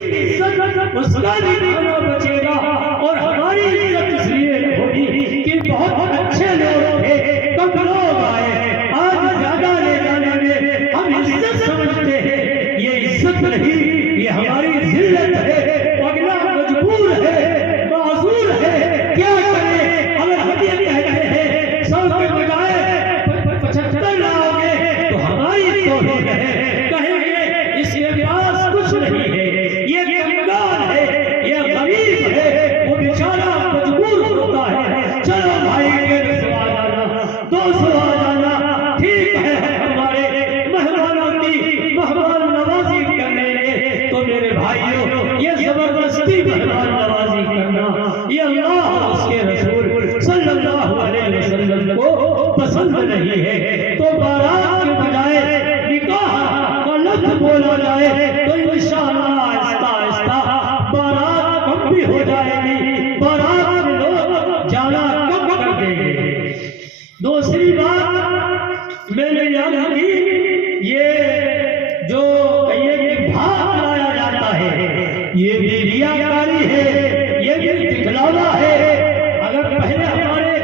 इज्जत उसका भी खाना बचेगा। और हमारी इज्जत इसलिए होगी कि बहुत अच्छे लोग थे, कब लोग आए, आज ज्यादा ले जाने में हम इज्जत समझते हैं। ये इज्जत नहीं, ये हमारी जिल्लत है। अगला मजबूर है, माजूर है, क्या करे? अगर हम ये कहते हैं 100 के बजाय 75 लाओगे तो हमारी तौहीन है, कहेंगे इसके पास कुछ नहीं है, ये कंगाल है, ये गरीब है, वो बेचारा मजबूर होता है। चलो भाई के सवा जाना, 200 आ जाना, ठीक है। हमारे मेहमानों की मेहमान नवाजी कर लेंगे। तो मेरे भाइयों, ये जबरदस्ती मेहमान नवाजी करना ये अल्लाह उसके रसूल सल्लल्लाहु अलैहि वसल्लम को पसंद नहीं है। तो बारात के बजाय निकाह का लफ्ज़ बोला जाए तो इंशाअल्लाह आहिस्ता आहिस्ता बारात कम भी हो जाएगी, बारात में लोग जाना कम कर देंगे। दूसरी बात मैंने याद की, ये जो कहिए कि भाग लाया जाता है, ये भी रियाकारी है, ये भी दिखलावा है। अगर पहले हमारे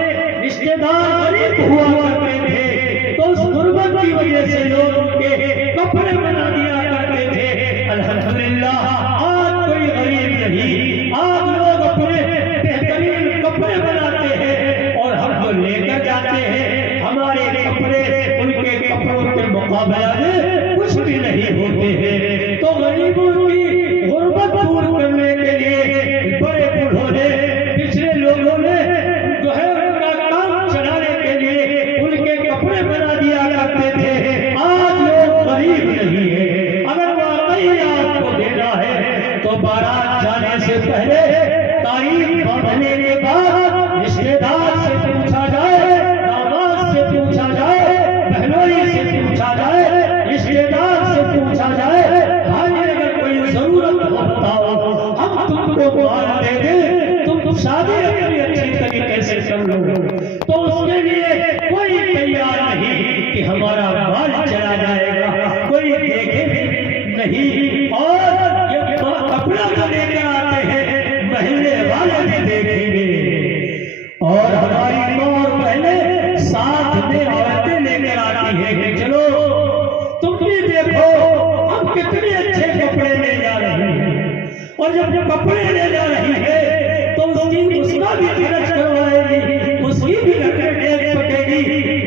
रिश्तेदार गरीब हुआ करते थे तो उस गुर्बत की वजह से लोग उनके कपड़े बना दिया करते थे। अल्हम्दुलिल्लाह आज कोई गरीब नहीं, आज लोग अपने बेहतरीन कपड़े बनाते हैं और हम जो लेकर जाते हैं हमारे कपड़े उनके कपड़ों के मुकाबले में कुछ भी नहीं होते हैं। तो गरीबों की गुर्बत दूर करने के लिए बड़े बूढ़ों ने, पिछले लोगों ने जो है उनका काम चलाने के लिए उनके कपड़े बना दिया करते थे। आज लोग गरीब नहीं है। अगर वाकई आपको देना है तो बारात जाने से पहले तारीख बांधने के बाद रिश्तेदार से पूछा जाए, दामाद से पूछा जाए, बहनोई से पूछा जाए, रिश्तेदार से पूछा जाए, भाई अगर कोई जरूरत हो बताओ, हम तुमको माल दे दें, तुम शादी अपनी अच्छी तरीके से कर लो। तो उसके लिए कोई तैयार नहीं कि हमारा माल चला जाएगा, कोई देखे नहीं। और ये कपड़ा जो लेकर आते हैं महल्ले वाले भी देखेंगे, और हमारी माँ और बहनें साथ में औरतें लेकर आती है कि चलो तुम भी देखो हम कितने अच्छे कपड़े ले जा रहे हैं। और जब जब कपड़े ले जा रही है तो उसका भी खर्च करवाएगी, उसकी भी रकम पकेगी।